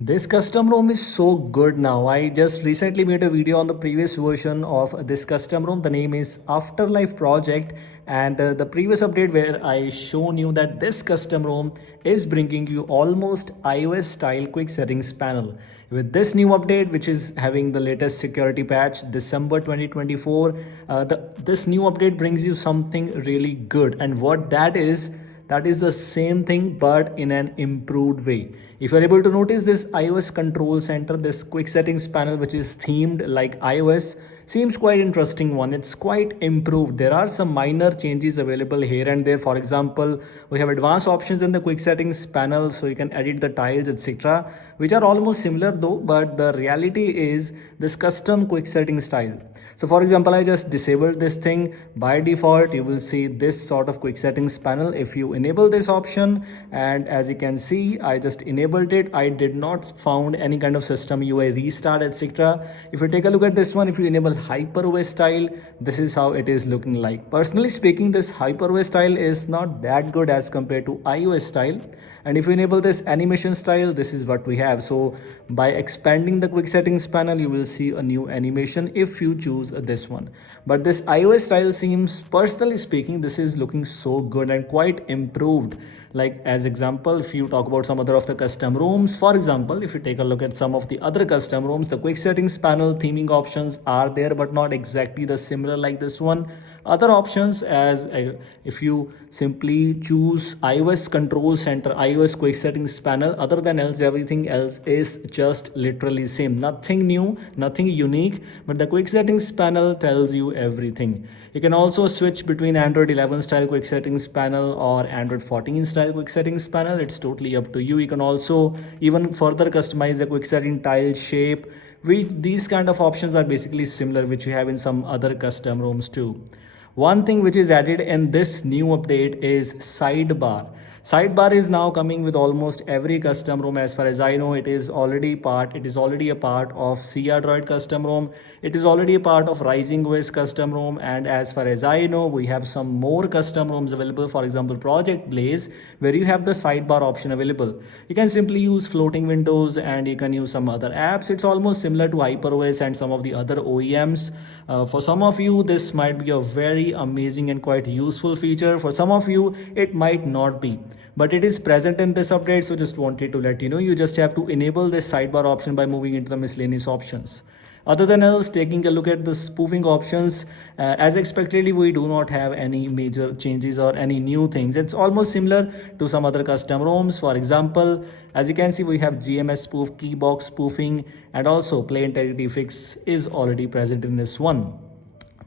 This custom ROM is so good now. I just recently made a video on the previous version of this custom ROM. The name is Afterlife project, and the previous update where I shown you that this custom ROM is bringing you almost iOS style quick settings panel. With this new update, which is having the latest security patch December 2024, this new update brings you something really good, and what that is the same thing but in an improved way. If you're able to notice this iOS control center, this quick settings panel which is themed like iOS, seems quite interesting one. It's quite improved. There are some minor changes available here and there. For example, we have advanced options in the quick settings panel, so you can edit the tiles, etc., which are almost similar though, but the reality is this custom quick setting style. So for example, I just disabled this thing. By default, you will see this sort of quick settings panel if you enable this option. And as you can see, I just enabled it. I did not found any kind of system UI restart, etc. If you take a look at this one, if you enable HyperOS style, this is how it is looking like. Personally speaking, this HyperOS style is not that good as compared to iOS style. And if you enable this animation style, this is what we have. So by expanding the quick settings panel, you will see a new animation if you choose this one. But this iOS style seems, personally speaking, this is looking so good and quite improved. Like as example, if you talk about some other of the custom ROMs, for example, if you take a look at some of the other custom ROMs, the quick settings panel theming options are there, but not exactly the similar like this one. Other options, as if you simply choose iOS control center, iOS quick settings panel, other than else, everything else is just literally same. Nothing new, nothing unique, but the quick settings panel tells you everything. You can also switch between Android 11 style quick settings panel or Android 14 style quick settings panel. It's totally up to you. You can also even further customize the quick setting tile shape, which these kind of options are basically similar, which you have in some other custom ROMs too. One thing which is added in this new update is Sidebar. Sidebar is now coming with almost every custom ROM. As far as I know, it is already a part of CRDroid custom ROM. It is already a part of Rising OS custom ROM. And as far as I know, we have some more custom ROMs available. For example, Project Blaze, where you have the sidebar option available. You can simply use floating windows and you can use some other apps. It's almost similar to HyperOS and some of the other OEMs. For some of you, this might be a very amazing and quite useful feature. For some of you, it might not be, but it is present in this update. So just wanted to let you know, you just have to enable this sidebar option by moving into the miscellaneous options. Other than else, taking a look at the spoofing options, as expectedly, we do not have any major changes or any new things. It's almost similar to some other custom ROMs. For example, as you can see, we have GMS spoof, keybox spoofing, and also play integrity fix is already present in this one.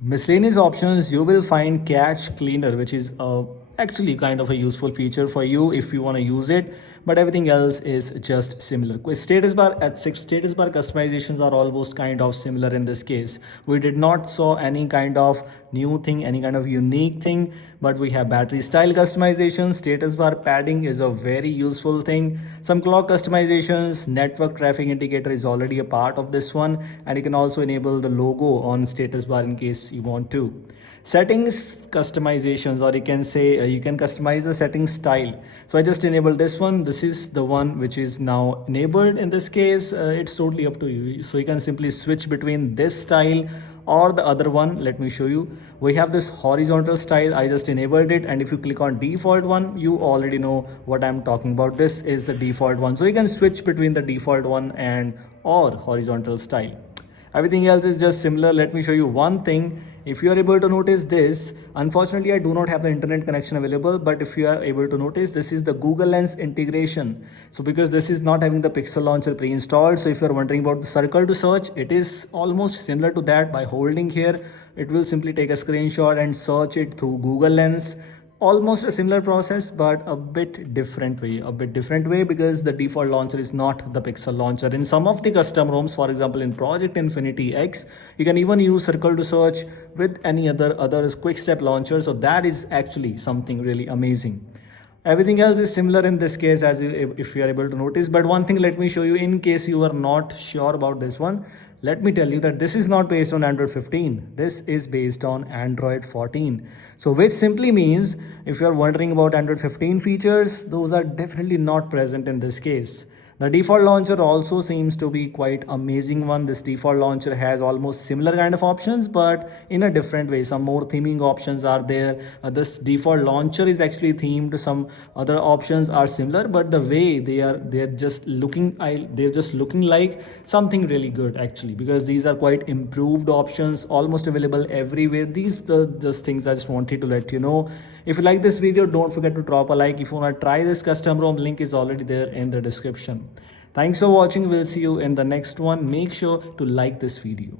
Miscellaneous options, you will find cache cleaner, which is actually kind of a useful feature for you if you want to use it, but everything else is just similar. With status bar status bar customizations are almost kind of similar in this case. We did not saw any kind of new thing, any kind of unique thing, but we have battery style customization. Status bar padding is a very useful thing. Some clock customizations, network traffic indicator is already a part of this one, and you can also enable the logo on status bar in case you want to. Settings customizations, or you can say you can customize the setting style. So I just enabled this one. This is the one which is now enabled in this case. It's totally up to you. So you can simply switch between this style or the other one. Let me show you. We have this horizontal style. I just enabled it, and if you click on default one, you already know what I'm talking about. This is the default one, so you can switch between the default one and or horizontal style. Everything else is just similar. Let me show you one thing. If you are able to notice this, unfortunately I do not have the internet connection available, but if you are able to notice, this is the Google Lens integration. So because this is not having the pixel launcher pre-installed, so if you are wondering about the circle to search, it is almost similar to that. By holding here, it will simply take a screenshot and search it through Google Lens. Almost a similar process, but a bit different way, because the default launcher is not the pixel launcher. In some of the custom ROMs, for example in Project Infinity X, you can even use circle to search with any other quick step launcher. So that is actually something really amazing. Everything else is similar in this case, as if you are able to notice. But one thing, let me show you, in case you are not sure about this one. Let me tell you that this is not based on Android 15. This is based on Android 14. So which simply means, if you are wondering about Android 15 features, those are definitely not present in this case. The default launcher also seems to be quite amazing one. This default launcher has almost similar kind of options, but in a different way. Some more theming options are there. This default launcher is actually themed. Some other options are similar, but the way they're just looking like something really good actually, because these are quite improved options, almost available everywhere. These the things I just wanted to let you know. If you like this video, don't forget to drop a like. If you want to try this custom ROM, link is already there in the description. Thanks for watching. We'll see you in the next one. Make sure to like this video.